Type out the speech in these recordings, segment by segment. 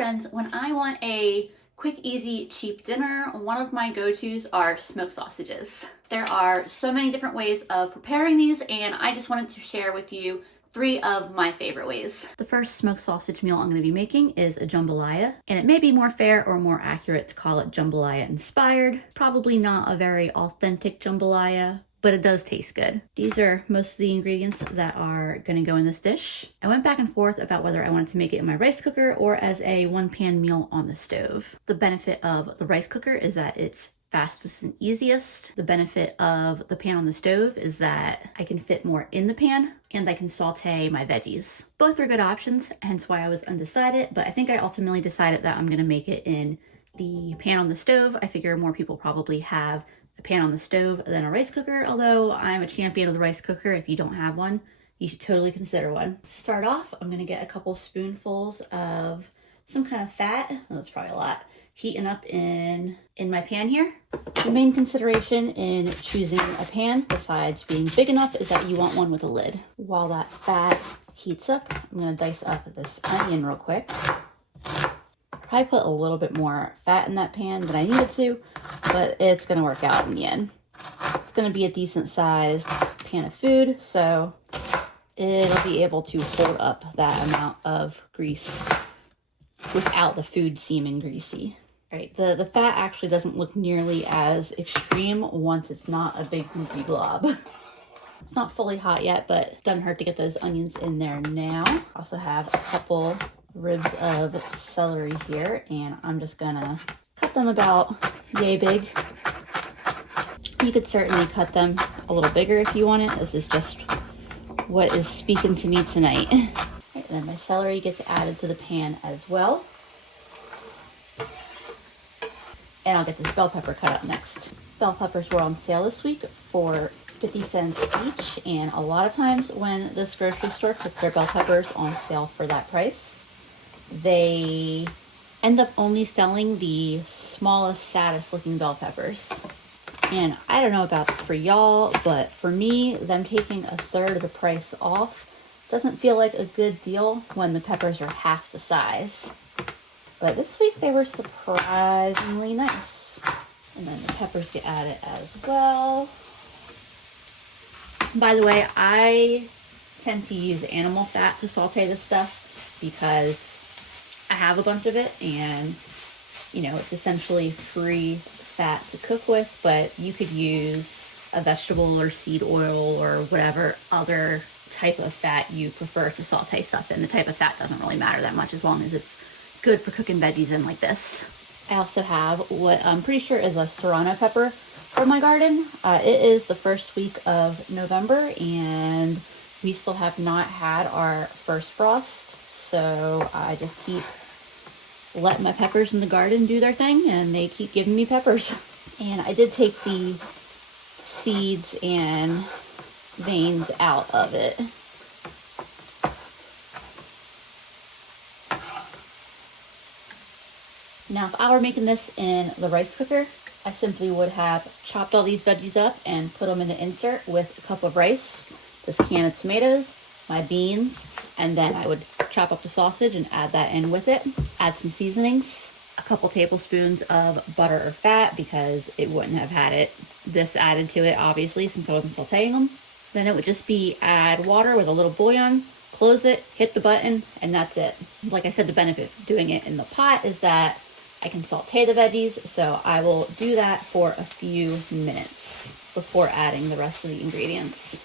friends, when I want a quick, easy, cheap dinner, one of my go-tos are smoked sausages. There are so many different ways of preparing these, and I just wanted to share with you 3 of my favorite ways. The first smoked sausage meal I'm going to be making is a jambalaya, and it may be more fair or more accurate to call it jambalaya inspired. Probably not a very authentic jambalaya, but it does taste good. These are most of the ingredients that are gonna go in this dish. I went back and forth about whether I wanted to make it in my rice cooker or as a one-pan meal on the stove. The benefit of the rice cooker is that it's fastest and easiest. The benefit of the pan on the stove is that I can fit more in the pan and I can saute my veggies. Both are good options, hence why I was undecided, but I think I ultimately decided that I'm gonna make it in the pan on the stove. I figure more people probably have a pan on the stove than a rice cooker, although I'm a champion of the rice cooker. If you don't have one, you should totally consider one. To start off, I'm gonna get a couple spoonfuls of some kind of fat, that's probably a lot, heating up in my pan here. The main consideration in choosing a pan, besides being big enough, is that you want one with a lid. While that fat heats up, I'm gonna dice up this onion real quick. Probably put a little bit more fat in that pan than I needed to, but it's gonna work out in the end. It's gonna be a decent sized pan of food, so it'll be able to hold up that amount of grease without the food seeming greasy. All right, the fat actually doesn't look nearly as extreme once it's not a big goopy glob. It's not fully hot yet, but it doesn't hurt to get those onions in there now. Also have a couple ribs of celery here, and I'm just gonna cut them about yay big. You could certainly cut them a little bigger if you want it. This is just what is speaking to me tonight. Right, and then my celery gets added to the pan as well. And I'll get this bell pepper cut up next. Bell peppers were on sale this week for 50 cents each, and a lot of times when this grocery store puts their bell peppers on sale for that price, they end up only selling the smallest, saddest looking bell peppers. And I don't know about for y'all, but for me, them taking a third of the price off doesn't feel like a good deal when the peppers are half the size. But this week they were surprisingly nice. And then the peppers get added as well. By the way, I tend to use animal fat to saute this stuff because I have a bunch of it, and you know, it's essentially free fat to cook with, but you could use a vegetable or seed oil or whatever other type of fat you prefer to saute stuff in. The type of fat doesn't really matter that much as long as it's good for cooking veggies in like this. I also have what I'm pretty sure is a serrano pepper from my garden. It is the first week of November, and we still have not had our first frost, so I just keep letting my peppers in the garden do their thing, and they keep giving me peppers. And I did take the seeds and veins out of it. Now, if I were making this in the rice cooker, I simply would have chopped all these veggies up and put them in the insert with a cup of rice, this can of tomatoes, my beans, and then I would chop up the sausage and add that in with it. Add some seasonings, a couple tablespoons of butter or fat because it wouldn't have had this added to it, obviously, since I wasn't sauteing them. Then it would just be add water with a little bouillon, close it, hit the button, and that's it. Like I said, the benefit of doing it in the pot is that I can saute the veggies, so I will do that for a few minutes before adding the rest of the ingredients.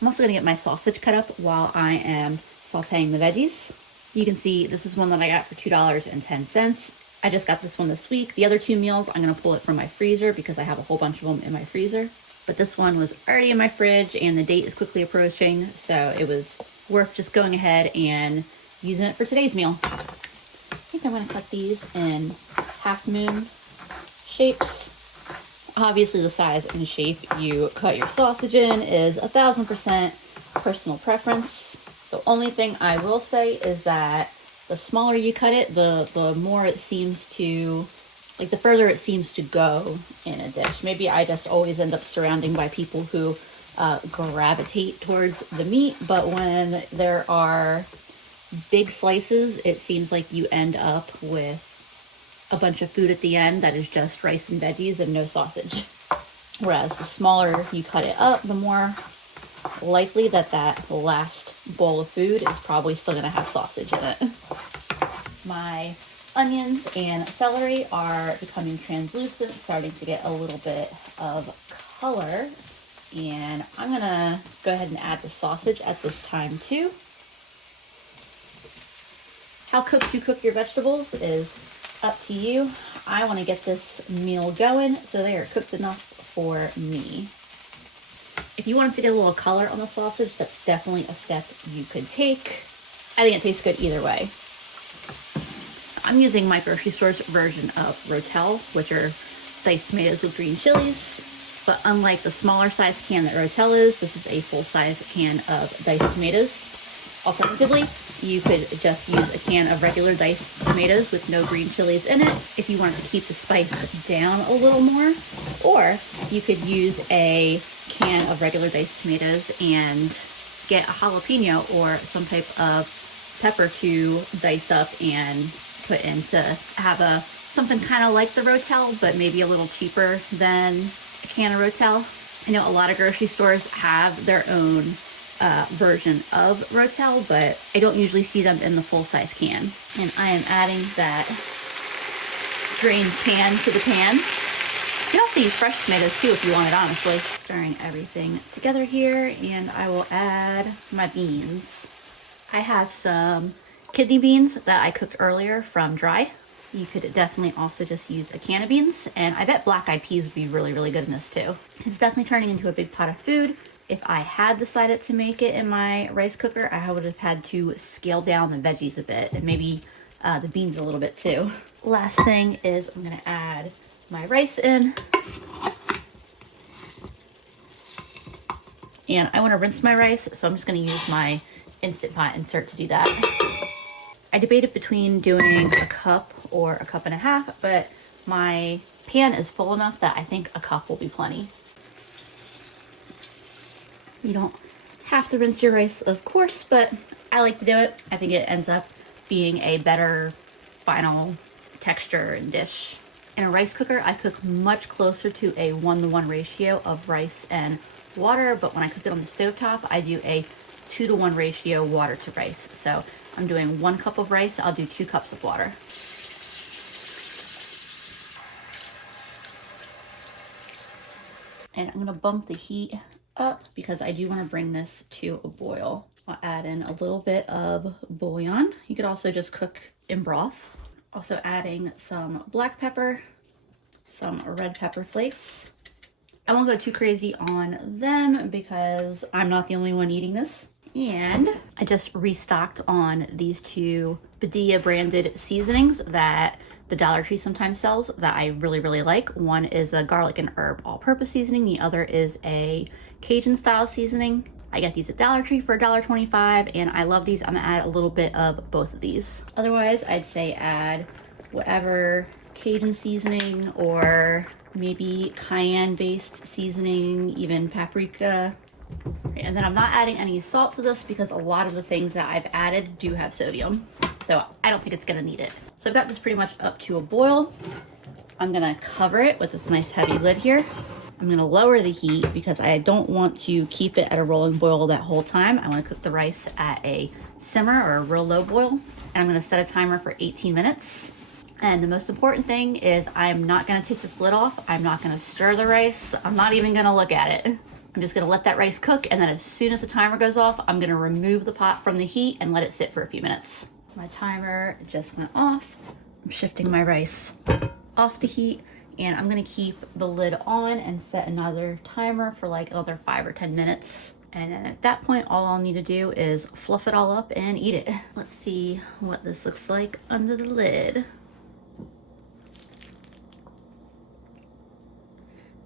I'm also gonna get my sausage cut up while I am sauteing the veggies. You can see this is one that I got for $2.10. I just got this one this week. The other 2 meals, I'm gonna pull it from my freezer because I have a whole bunch of them in my freezer. But this one was already in my fridge and the date is quickly approaching, so it was worth just going ahead and using it for today's meal. I think I'm gonna cut these in half moon shapes. Obviously the size and shape you cut your sausage in is 1000% personal preference. The only thing I will say is that the smaller you cut it, the more it seems to, like the further it seems to go in a dish. Maybe I just always end up surrounding by people who gravitate towards the meat, but when there are big slices, it seems like you end up with a bunch of food at the end that is just rice and veggies and no sausage. Whereas the smaller you cut it up, the more likely that that last bowl of food is probably still gonna have sausage in it. My onions and celery are becoming translucent, starting to get a little bit of color. And I'm gonna go ahead and add the sausage at this time too. How cooked you cook your vegetables is up to you. I want to get this meal going so they are cooked enough for me. If you want to get a little color on the sausage, that's definitely a step you could take. I think it tastes good either way. I'm using my grocery store's version of Rotel, which are diced tomatoes with green chilies. But unlike the smaller size can that Rotel is, this is a full size can of diced tomatoes. Alternatively, you could just use a can of regular diced tomatoes with no green chilies in it if you wanted to keep the spice down a little more. Or you could use a can of regular diced tomatoes and get a jalapeno or some type of pepper to dice up and put in to have something kind of like the Rotel, but maybe a little cheaper than a can of Rotel. I know a lot of grocery stores have their own version of Rotel, but I don't usually see them in the full-size can. And I am adding that drained can to the pan. You can also use fresh tomatoes too if you want it, honestly. Stirring everything together here, and I will add my beans. I have some kidney beans that I cooked earlier from dry. You could definitely also just use a can of beans, and I bet black-eyed peas would be really, really good in this too. It's definitely turning into a big pot of food. If I had decided to make it in my rice cooker, I would have had to scale down the veggies a bit and maybe the beans a little bit too. Last thing is I'm gonna add my rice in. And I wanna rinse my rice, so I'm just gonna use my Instant Pot insert to do that. I debated between doing a cup or a cup and a half, but my pan is full enough that I think a cup will be plenty. You don't have to rinse your rice, of course, but I like to do it. I think it ends up being a better final texture and dish. In a rice cooker, I cook much closer to a 1-to-1 ratio of rice and water, but when I cook it on the stovetop, I do a 2-to-1 ratio water to rice. So I'm doing 1 cup of rice, I'll do 2 cups of water. And I'm gonna bump the heat up because I do want to bring this to a boil. I'll add in a little bit of bouillon. You could also just cook in broth. Also adding some black pepper, some red pepper flakes. I won't go too crazy on them because I'm not the only one eating this. And I just restocked on these 2 Padilla branded seasonings that the Dollar Tree sometimes sells that I really, really like. One is a garlic and herb all-purpose seasoning. The other is a Cajun style seasoning. I got these at Dollar Tree for $1.25 and I love these. I'm gonna add a little bit of both of these. Otherwise, I'd say add whatever Cajun seasoning or maybe cayenne based seasoning, even paprika. And then I'm not adding any salt to this because a lot of the things that I've added do have sodium. So I don't think it's gonna need it. So I've got this pretty much up to a boil. I'm gonna cover it with this nice heavy lid here. I'm gonna lower the heat because I don't want to keep it at a rolling boil that whole time. I wanna cook the rice at a simmer or a real low boil. And I'm gonna set a timer for 18 minutes. And the most important thing is I'm not gonna take this lid off. I'm not gonna stir the rice. I'm not even gonna look at it. I'm just gonna let that rice cook, and then as soon as the timer goes off, I'm gonna remove the pot from the heat and let it sit for a few minutes. My timer just went off. I'm shifting my rice off the heat, and I'm gonna keep the lid on and set another timer for like another 5 or 10 minutes. And then at that point, all I'll need to do is fluff it all up and eat it. Let's see what this looks like under the lid.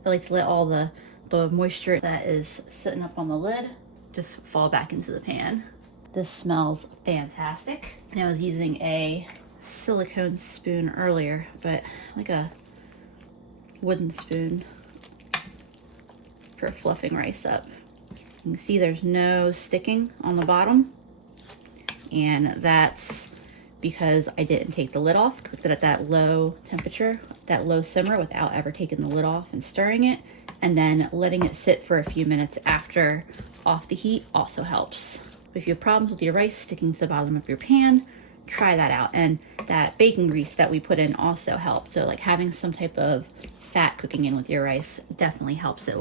I like to let all the moisture that is sitting up on the lid just fall back into the pan. This smells fantastic. And I was using a silicone spoon earlier, but like a wooden spoon for fluffing rice up. You can see there's no sticking on the bottom. And that's because I didn't take the lid off, cooked it at that low temperature, that low simmer without ever taking the lid off and stirring it. And then letting it sit for a few minutes after off the heat also helps. If you have problems with your rice sticking to the bottom of your pan, try that out. And that bacon grease that we put in also helped. So like having some type of fat cooking in with your rice definitely helps it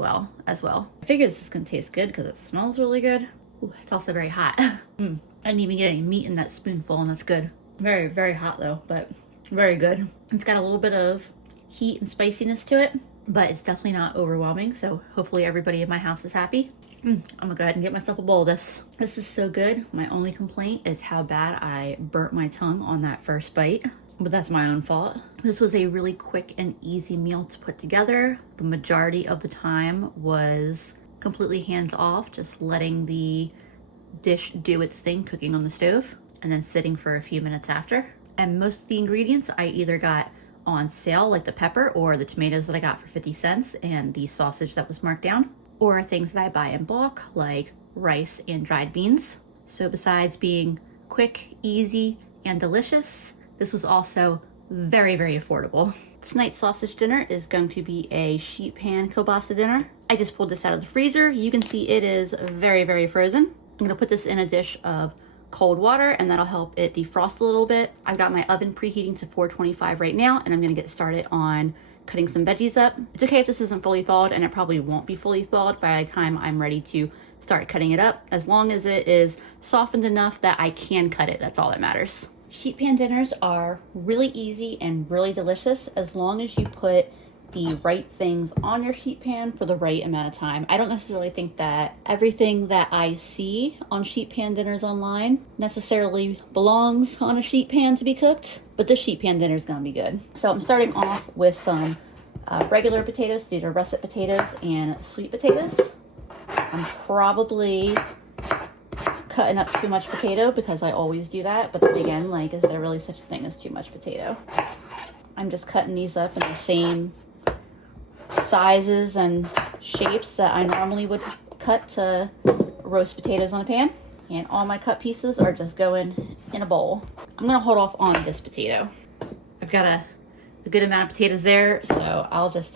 as well. I figured this is gonna taste good because it smells really good. Ooh, it's also very hot. I didn't even get any meat in that spoonful, and that's good. Very, very hot though, but very good. It's got a little bit of heat and spiciness to it, but it's definitely not overwhelming. So hopefully everybody in my house is happy. I'm gonna go ahead and get myself a bowl of this. This is so good. My only complaint is how bad I burnt my tongue on that first bite, but that's my own fault. This was a really quick and easy meal to put together. The majority of the time was completely hands off, just letting the dish do its thing, cooking on the stove, and then sitting for a few minutes after. And most of the ingredients I either got on sale, like the pepper or the tomatoes that I got for 50 cents and the sausage that was marked down, or things that I buy in bulk, like rice and dried beans. So besides being quick, easy, and delicious, this was also very, very affordable. Tonight's sausage dinner is going to be a sheet pan kielbasa dinner. I just pulled this out of the freezer. You can see it is very, very frozen. I'm gonna put this in a dish of cold water, and that'll help it defrost a little bit. I've got my oven preheating to 425 right now, and I'm gonna get started on cutting some veggies up. It's okay if this isn't fully thawed, and it probably won't be fully thawed by the time I'm ready to start cutting it up. As long as it is softened enough that I can cut it, that's all that matters. Sheet pan dinners are really easy and really delicious as long as you put the right things on your sheet pan for the right amount of time. I don't necessarily think that everything that I see on sheet pan dinners online necessarily belongs on a sheet pan to be cooked, but this sheet pan dinner is gonna be good. So I'm starting off with some regular potatoes. These are russet potatoes and sweet potatoes. I'm probably cutting up too much potato because I always do that, but then again, like, is there really such a thing as too much potato? I'm just cutting these up in the same sizes and shapes that I normally would cut to roast potatoes on a pan. And all my cut pieces are just going in a bowl. I'm gonna hold off on this potato. I've got a good amount of potatoes there, so I'll just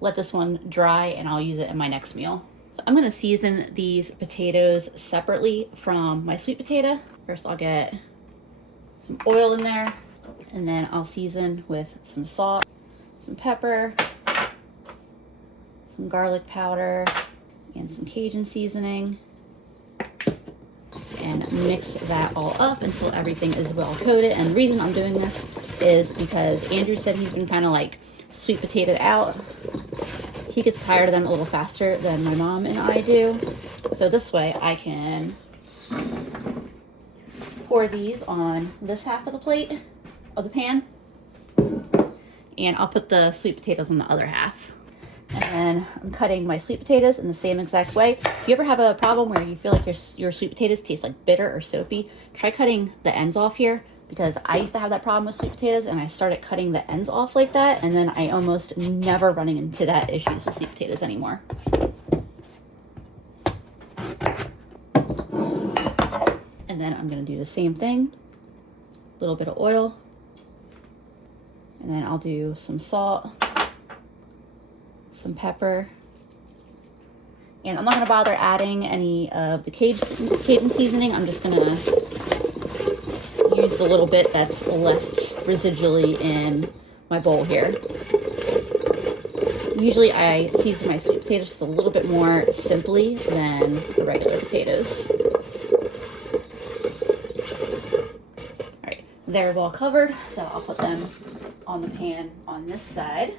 let this one dry and I'll use it in my next meal. I'm gonna season these potatoes separately from my sweet potato. First I'll get some oil in there, and then I'll season with some salt, some pepper, some garlic powder, and some Cajun seasoning, and mix that all up until everything is well coated. And the reason I'm doing this is because Andrew said he's been kind of like sweet potatoed out. He gets tired of them a little faster than my mom and I do. So this way I can pour these on this half of the plate of the pan, and I'll put the sweet potatoes on the other half. And then I'm cutting my sweet potatoes in the same exact way. If you ever have a problem where you feel like your sweet potatoes taste like bitter or soapy, try cutting the ends off here, because I used to have that problem with sweet potatoes, and I started cutting the ends off like that, and then I almost never running into that issues with sweet potatoes anymore. And then I'm gonna do the same thing, a little bit of oil, and then I'll do some salt, some pepper, and I'm not gonna bother adding any of the Cajun seasoning. I'm just gonna use the little bit that's left residually in my bowl here. Usually I season my sweet potatoes just a little bit more simply than the regular potatoes. All right, they're well covered, so I'll put them on the pan on this side.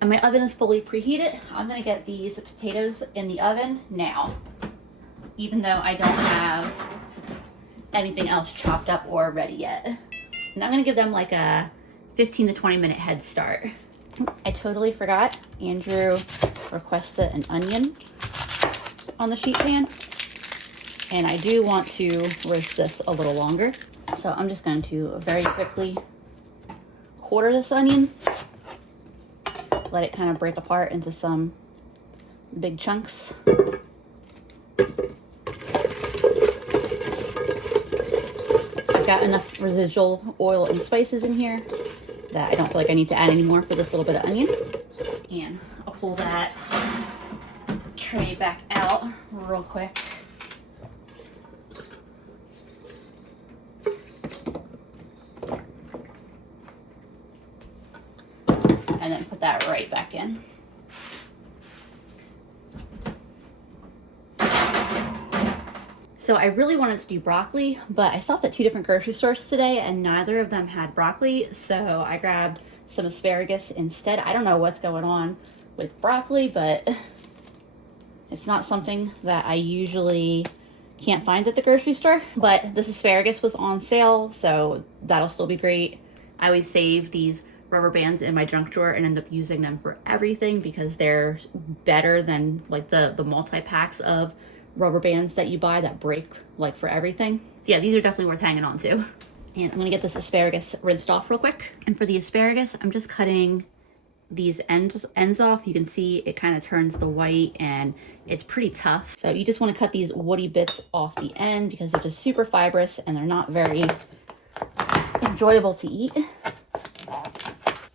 And my oven is fully preheated. I'm gonna get these potatoes in the oven now, even though I don't have anything else chopped up or ready yet. And I'm gonna give them like a 15 to 20 minute head start. I totally forgot, Andrew requested an onion on the sheet pan, and I do want to roast this a little longer. So I'm just going to very quickly quarter this onion, let it kind of break apart into some big chunks. got enough residual oil and spices in here that I don't feel like I need to add any more for this little bit of onion. And I'll pull that tray back out real quick. And then put that right back in. So I really wanted to do broccoli, but I stopped at 2 different grocery stores today and neither of them had broccoli. So I grabbed some asparagus instead. I don't know what's going on with broccoli, but it's not something that I usually can't find at the grocery store. But this asparagus was on sale, so that'll still be great. I always save these rubber bands in my junk drawer and end up using them for everything because they're better than like the multi-packs of rubber bands that you buy that break like for everything. So yeah, these are definitely worth hanging on to. And I'm gonna get this asparagus rinsed off real quick. And for the asparagus, I'm just cutting these ends off. You can see it kind of turns the white and it's pretty tough. So you just want to cut these woody bits off the end because they're just super fibrous and they're not very enjoyable to eat.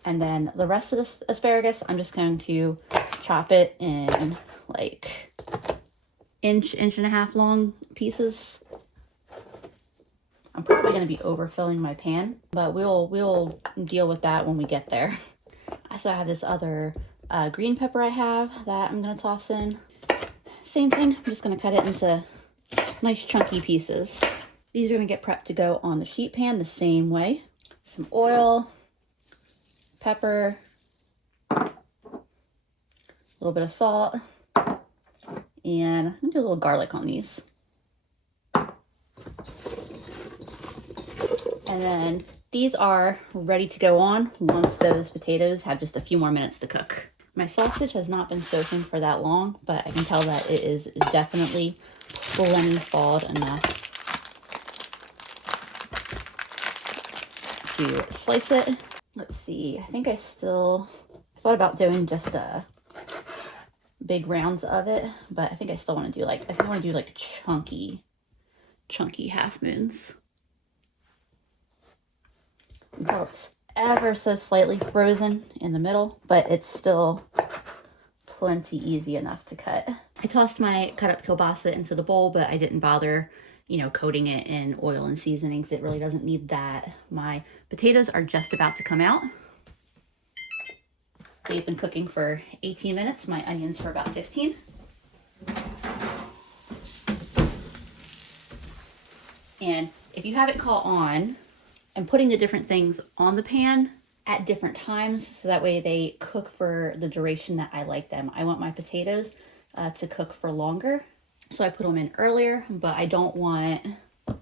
And then the rest of this asparagus, I'm just going to chop it in like inch and a half long pieces. I'm probably going to be overfilling my pan, but we'll deal with that when we get there. So I have this other green pepper I have that I'm going to toss in. Same thing, I'm just going to cut it into nice chunky pieces. These are going to get prepped to go on the sheet pan the same way. Some oil, pepper, a little bit of salt, and I'm gonna do a little garlic on these. And then these are ready to go on once those potatoes have just a few more minutes to cook. My sausage has not been soaking for that long, but I can tell that it is definitely plenty thawed enough to slice it. Let's see, I think I thought about doing just big rounds of it, but I think I still want to do like, chunky half moons. Until it's ever so slightly frozen in the middle, but it's still plenty easy enough to cut. I tossed my cut up kielbasa into the bowl, but I didn't bother, coating it in oil and seasonings. It really doesn't need that. My potatoes are just about to come out. They've been cooking for 18 minutes. My onions for about 15. And if you have it caught on, I'm putting the different things on the pan at different times so that way they cook for the duration that I like them. I want my potatoes to cook for longer. So I put them in earlier, but I don't want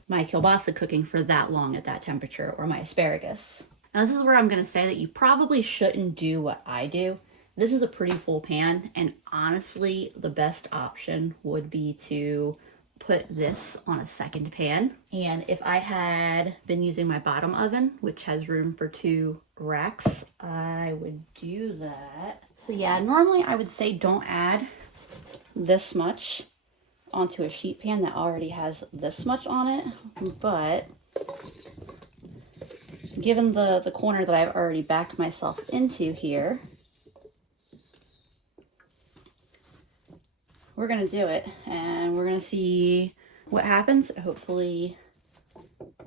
my kielbasa cooking for that long at that temperature, or my asparagus. Now this is where I'm going to say that you probably shouldn't do what I do. This is a pretty full pan, and honestly, the best option would be to put this on a second pan. And if I had been using my bottom oven, which has room for 2 racks, I would do that. So yeah, normally I would say don't add this much onto a sheet pan that already has this much on it, but given the corner that I've already backed myself into here, we're gonna do it and we're gonna see what happens. Hopefully,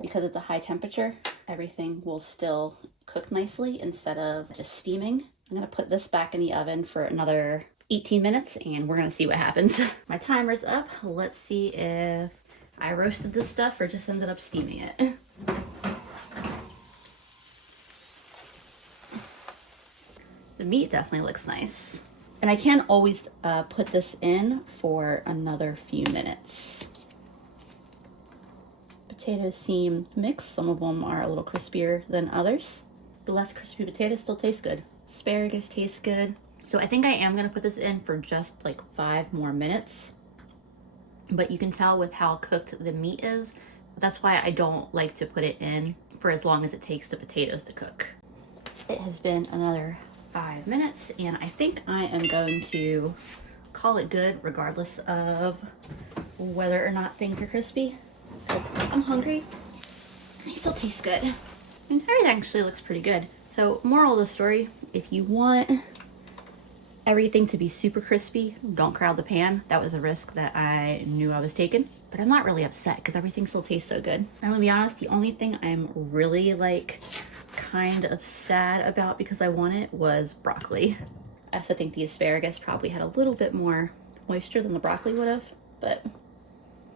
because it's a high temperature, everything will still cook nicely instead of just steaming. I'm gonna put this back in the oven for another 18 minutes and we're gonna see what happens. My timer's up. Let's see if I roasted this stuff or just ended up steaming it. The meat definitely looks nice. And I can always put this in for another few minutes. Potatoes seem mixed. Some of them are a little crispier than others. The less crispy potatoes still taste good. Asparagus tastes good. So I think I am gonna put this in for just like 5 more minutes. But you can tell with how cooked the meat is. That's why I don't like to put it in for as long as it takes the potatoes to cook. It has been another 5 minutes and I think I am going to call it good regardless of whether or not things are crispy. I'm hungry They still taste good. And everything actually looks pretty good. So moral of the story, if you want everything to be super crispy, don't crowd the pan. That was a risk that I knew I was taking. But I'm not really upset because everything still tastes so good. I'm gonna be honest, the only thing I'm really like kind of sad about because I want it was broccoli. I also think the asparagus probably had a little bit more moisture than the broccoli would have, but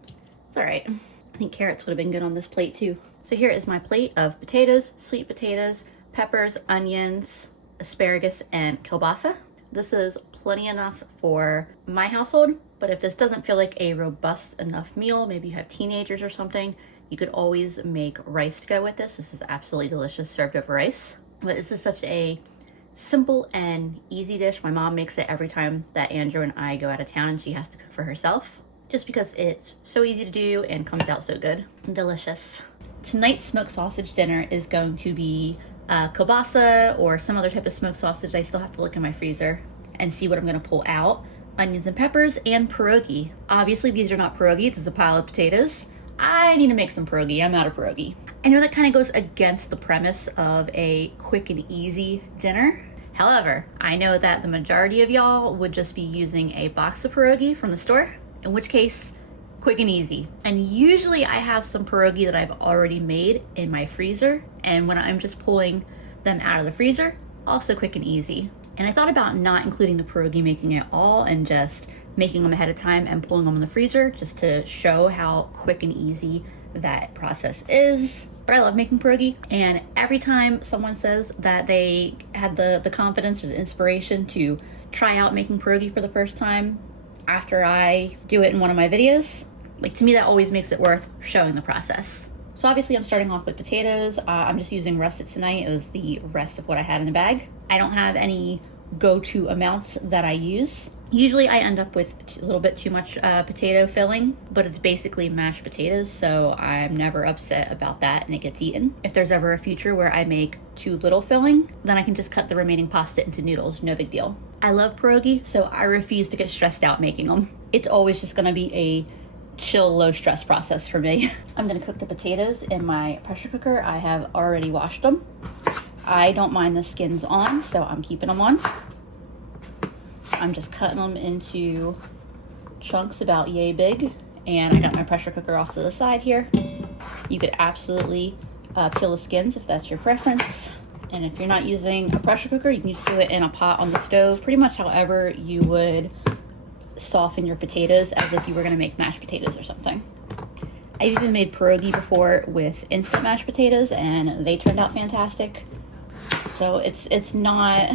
it's all right. I think carrots would have been good on this plate too. So here is my plate of potatoes, sweet potatoes, peppers, onions, asparagus, and kielbasa. This is plenty enough for my household, but if this doesn't feel like a robust enough meal, maybe you have teenagers or something, you could always make rice to go with this. This is absolutely delicious served over rice. But this is such a simple and easy dish. My mom makes it every time that Andrew and I go out of town and she has to cook for herself, just because it's so easy to do and comes out so good and delicious. Tonight's smoked sausage dinner is going to be kielbasa or some other type of smoked sausage. I still have to look in my freezer and see what I'm gonna pull out. Onions and peppers and pierogi. Obviously these are not pierogi, this is a pile of potatoes. I need to make some pierogi, I'm out of pierogi. I know that kind of goes against the premise of a quick and easy dinner. However, I know that the majority of y'all would just be using a box of pierogi from the store, in which case, quick and easy. And usually I have some pierogi that I've already made in my freezer, and when I'm just pulling them out of the freezer, also quick and easy. And I thought about not including the pierogi making it all and just making them ahead of time and pulling them in the freezer just to show how quick and easy that process is. But I love making pierogi, and every time someone says that they had the confidence or the inspiration to try out making pierogi for the first time after I do it in one of my videos, like, to me that always makes it worth showing the process. So obviously I'm starting off with potatoes. I'm just using russet tonight. It was the rest of what I had in the bag. I don't have any go-to amounts that I use. Usually I end up with a little bit too much potato filling, but it's basically mashed potatoes, so I'm never upset about that and it gets eaten. If there's ever a future where I make too little filling, then I can just cut the remaining pasta into noodles, no big deal. I love pierogi, so I refuse to get stressed out making them. It's always just gonna be a chill, low stress process for me. I'm gonna cook the potatoes in my pressure cooker. I have already washed them. I don't mind the skins on, so I'm keeping them on. I'm just cutting them into chunks about yay big, and I got my pressure cooker off to the side here. You could absolutely peel the skins if that's your preference. And if you're not using a pressure cooker, you can just do it in a pot on the stove, pretty much however you would soften your potatoes, as if you were gonna make mashed potatoes or something. I've even made pierogi before with instant mashed potatoes and they turned out fantastic. So it's not,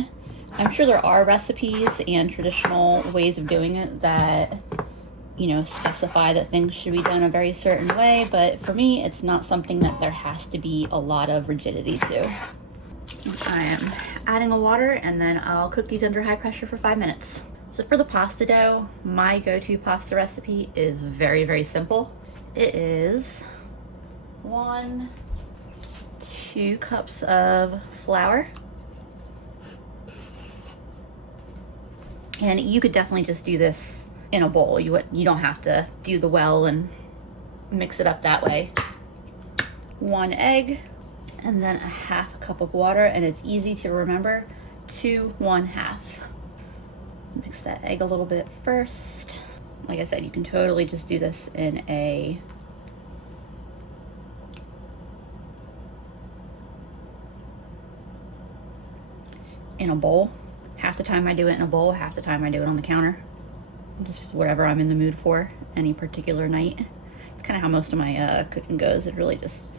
I'm sure there are recipes and traditional ways of doing it that, you know, specify that things should be done a very certain way, but for me, it's not something that there has to be a lot of rigidity to. I am adding the water and then I'll cook these under high pressure for 5 minutes. So for the pasta dough, my go-to pasta recipe is very, very simple. It is 2 cups of flour. And you could definitely just do this in a bowl. You don't have to do the well and mix it up that way. 1 egg, and then a half cup of water, and it's easy to remember, 2 1/2. Mix that egg a little bit first. Like I said, you can totally just do this in a bowl. Half the time I do it in a bowl, half the time I do it on the counter. Just whatever I'm in the mood for any particular night. It's kind of how most of my cooking goes. It really just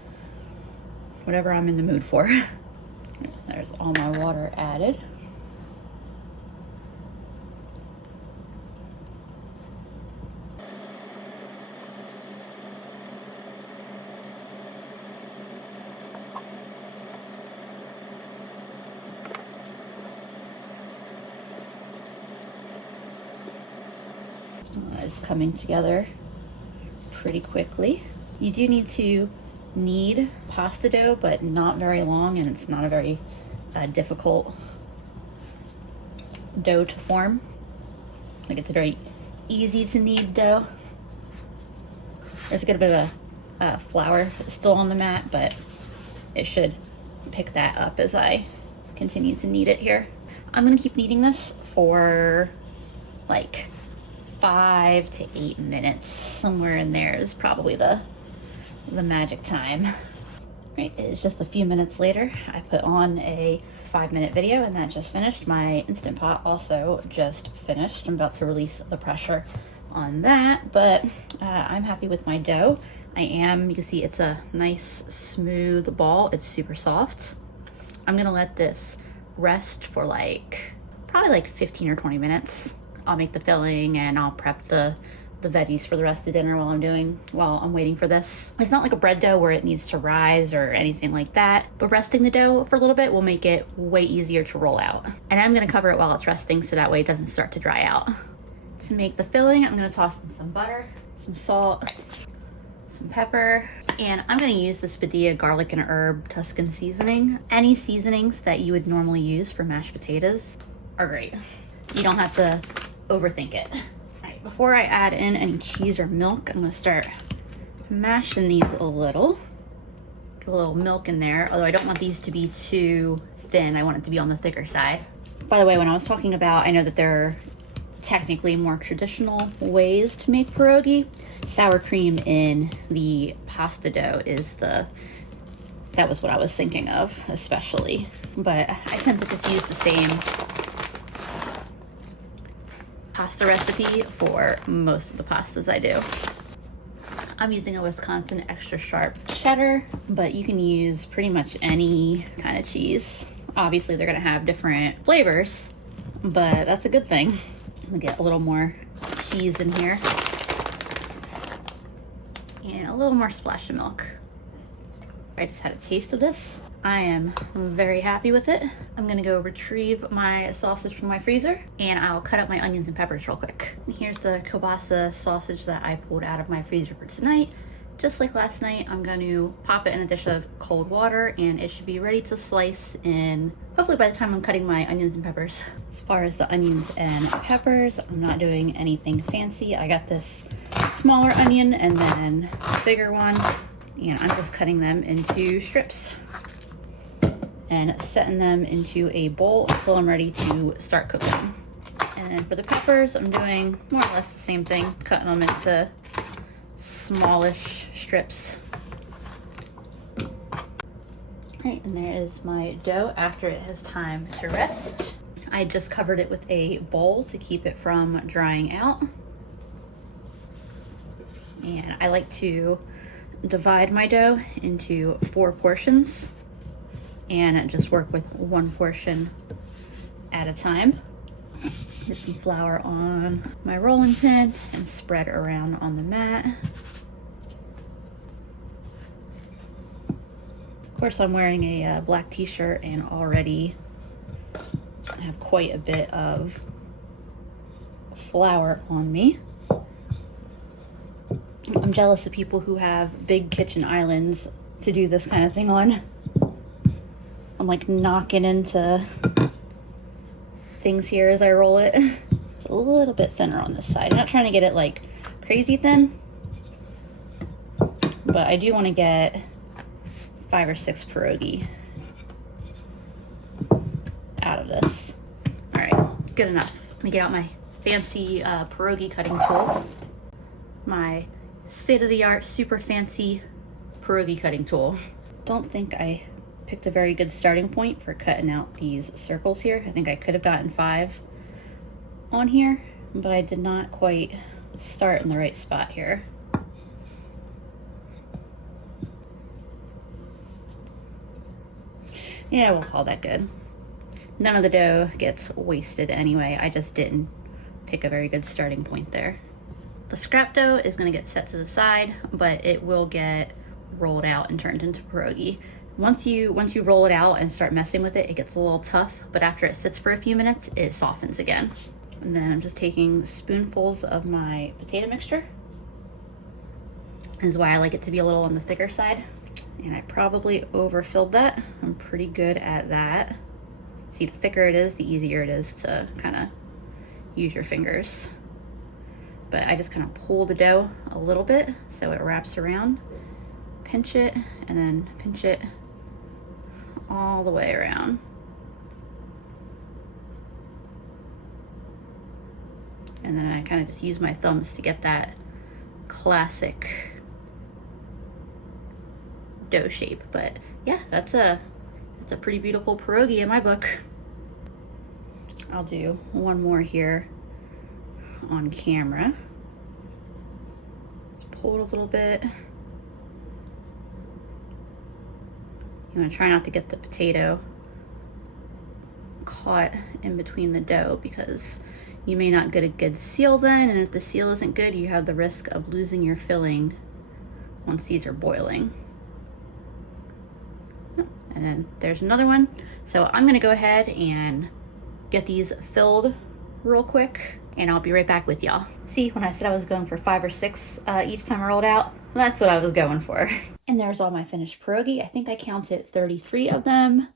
whatever I'm in the mood for. There's all my water added. It's coming together pretty quickly. You do need to knead pasta dough, but not very long, and it's not a very difficult dough to form. Like, it's a very easy to knead dough. There's a good bit of flour still on the mat, but it should pick that up as I continue to knead it here. I'm gonna keep kneading this for like 5 to 8 minutes. Somewhere in there is probably the magic time. Right, it's just a few minutes later. I put on a 5-minute video and that just finished. My Instant Pot also just finished. I'm about to release the pressure on that, but I'm happy with my dough. You can see it's a nice smooth ball. It's super soft. I'm gonna let this rest for probably like 15 or 20 minutes. I'll make the filling and I'll prep the veggies for the rest of dinner while I'm waiting for this. It's not like a bread dough where it needs to rise or anything like that, but resting the dough for a little bit will make it way easier to roll out. And I'm gonna cover it while it's resting so that way it doesn't start to dry out. To make the filling, I'm gonna toss in some butter, some salt, some pepper, and I'm gonna use this Padilla garlic and herb Tuscan seasoning. Any seasonings that you would normally use for mashed potatoes are great. You don't have to overthink it. Before I add in any cheese or milk, I'm gonna start mashing these a little. Get a little milk in there, although I don't want these to be too thin. I want it to be on the thicker side. By the way, when I was talking about, I know that there are technically more traditional ways to make pierogi. Sour cream in the pasta dough that was what I was thinking of, especially. But I tend to just use the same pasta recipe for most of the pastas I do. I'm using a Wisconsin extra sharp cheddar, but you can use pretty much any kind of cheese. Obviously they're gonna have different flavors, but that's a good thing. I'm gonna get a little more cheese in here and a little more splash of milk. I just had a taste of this. I am very happy with it. I'm gonna go retrieve my sausage from my freezer and I'll cut up my onions and peppers real quick. Here's the kielbasa sausage that I pulled out of my freezer for tonight. Just like last night, I'm going to pop it in a dish of cold water and it should be ready to slice in, hopefully by the time I'm cutting my onions and peppers. As far as the onions and peppers, I'm not doing anything fancy. I got this smaller onion and then a bigger one, and I'm just cutting them into strips and setting them into a bowl until I'm ready to start cooking. And then for the peppers, I'm doing more or less the same thing, cutting them into smallish strips. Right, and there is my dough after it has time to rest. I just covered it with a bowl to keep it from drying out. And I like to divide my dough into 4 portions and just work with 1 portion at a time. Get some flour on my rolling pin and spread around on the mat. Of course, I'm wearing a black t-shirt and already I have quite a bit of flour on me. I'm jealous of people who have big kitchen islands to do this kind of thing on. I'm like knocking into things here as I roll it. It's a little bit thinner on this side. I'm not trying to get it like crazy thin, but I do want to get 5 or 6 pierogi out of this. All right, good enough. Let me get out my fancy pierogi cutting tool. My state-of-the-art, super fancy pierogi cutting tool. Don't think I picked a very good starting point for cutting out these circles here. I think I could have gotten 5 on here, but I did not quite start in the right spot here. Yeah, we'll call that good. None of the dough gets wasted anyway. I just didn't pick a very good starting point there. The scrap dough is gonna get set to the side, but it will get rolled out and turned into pierogi. Once you roll it out and start messing with it, it gets a little tough, but after it sits for a few minutes, it softens again. And then I'm just taking spoonfuls of my potato mixture. This is why I like it to be a little on the thicker side. And I probably overfilled that. I'm pretty good at that. See, the thicker it is, the easier it is to kind of use your fingers. But I just kind of pull the dough a little bit so it wraps around. Pinch it, and then pinch it all the way around. And then I kind of just use my thumbs to get that classic dough shape. But yeah, that's a pretty beautiful pierogi in my book. I'll do one more here on camera. Just pull it a little bit. You want to try not to get the potato caught in between the dough, because you may not get a good seal then, and if the seal isn't good, you have the risk of losing your filling once these are boiling. And then there's another one. So I'm gonna go ahead and get these filled real quick, and I'll be right back with y'all. See, when I said I was going for 5 or 6 each time I rolled out, that's what I was going for. And there's all my finished pierogi. I think I counted 33 of them.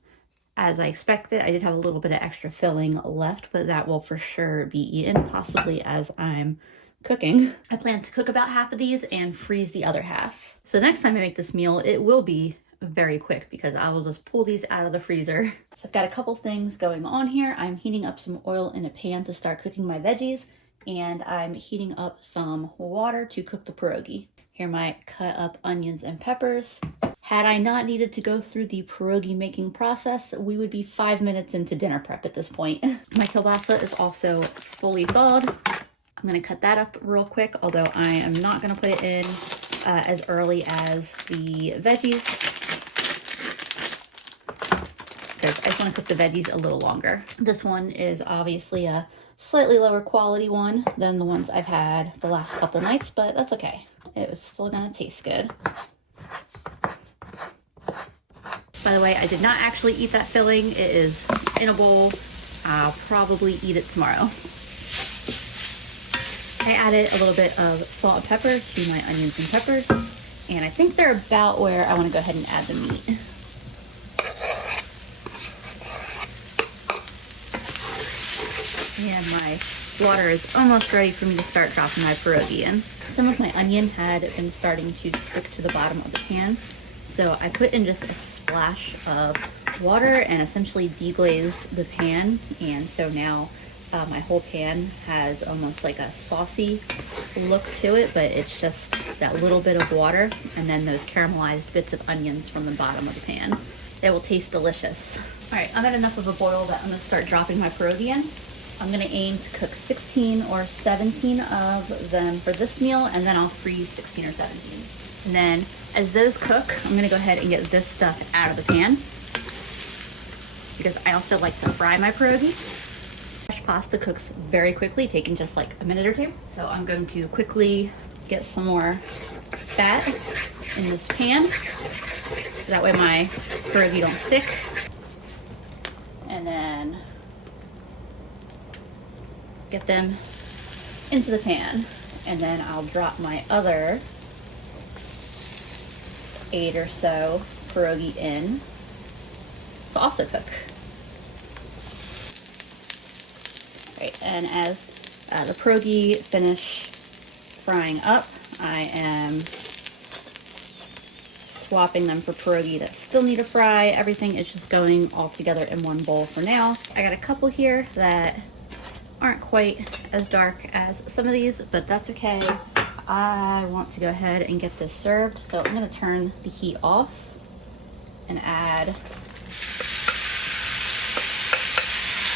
As I expected, I did have a little bit of extra filling left, but that will for sure be eaten, possibly as I'm cooking. I plan to cook about half of these and freeze the other half. So next time I make this meal, it will be very quick because I will just pull these out of the freezer. So I've got a couple things going on here. I'm heating up some oil in a pan to start cooking my veggies, and I'm heating up some water to cook the pierogi. Here are my cut up onions and peppers. Had I not needed to go through the pierogi making process, we would be 5 minutes into dinner prep at this point. My kielbasa is also fully thawed. I'm gonna cut that up real quick, although I am not gonna put it in as early as the veggies, because I just wanna cook the veggies a little longer. This one is obviously a slightly lower quality one than the ones I've had the last couple nights, but that's okay. It was still gonna taste good. By the way, I did not actually eat that filling. It is in a bowl. I'll probably eat it tomorrow. I added a little bit of salt and pepper to my onions and peppers, and I think they're about where I want to go ahead and add the meat. And my water is almost ready for me to start dropping my pierogi in. Some of my onion had been starting to stick to the bottom of the pan, so I put in just a splash of water and essentially deglazed the pan, and so now my whole pan has almost like a saucy look to it, but it's just that little bit of water and then those caramelized bits of onions from the bottom of the pan. They will taste delicious. All right, I'm at enough of a boil that I'm gonna start dropping my pierogi in. I'm gonna aim to cook 16 or 17 of them for this meal, and then I'll freeze 16 or 17. And then as those cook, I'm gonna go ahead and get this stuff out of the pan, because I also like to fry my pierogi. Fresh pasta cooks very quickly, taking just like a minute or two. So I'm going to quickly get some more fat in this pan, so that way my pierogi don't stick. And then get them into the pan, and then I'll drop my other 8 or so pierogi in to also cook. Right, and as the pierogi finish frying up, I am swapping them for pierogi that still need to fry. Everything is just going all together in one bowl for now. I got a couple here that aren't quite as dark as some of these, but that's okay. I want to go ahead and get this served, so I'm going to turn the heat off and add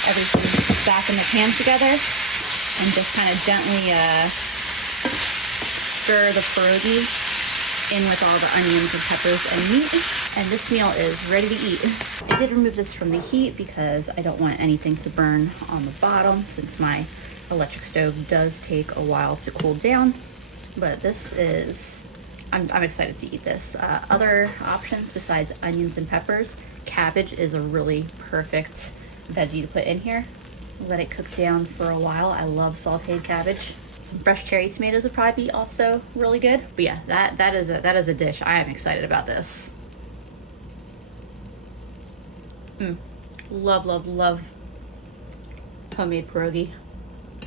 everything back in the pan together, and just kind of gently stir the pierogi in with all the onions and peppers and meat, and this meal is ready to eat. I did remove this from the heat because I don't want anything to burn on the bottom, since my electric stove does take a while to cool down. But this is, I'm excited to eat this. Other options besides onions and peppers, cabbage is a really perfect veggie to put in here. Let it cook down for a while. I love sauteed cabbage. Some fresh cherry tomatoes would probably be also really good. But yeah, that is a dish. I am excited about this. Love, love, love homemade pierogi.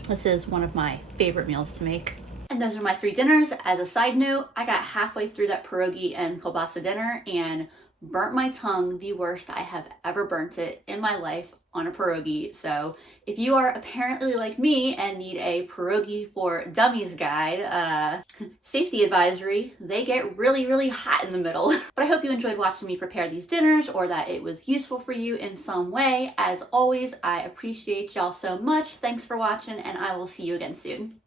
This is one of my favorite meals to make. And those are my 3 dinners. As a side note, I got halfway through that pierogi and kielbasa dinner, and burnt my tongue the worst I have ever burnt it in my life on a pierogi. So if you are apparently like me and need a pierogi for dummies guide, safety advisory, they get really, really hot in the middle. But I hope you enjoyed watching me prepare these dinners, or that it was useful for you in some way. As always, I appreciate y'all so much. Thanks for watching, and I will see you again soon.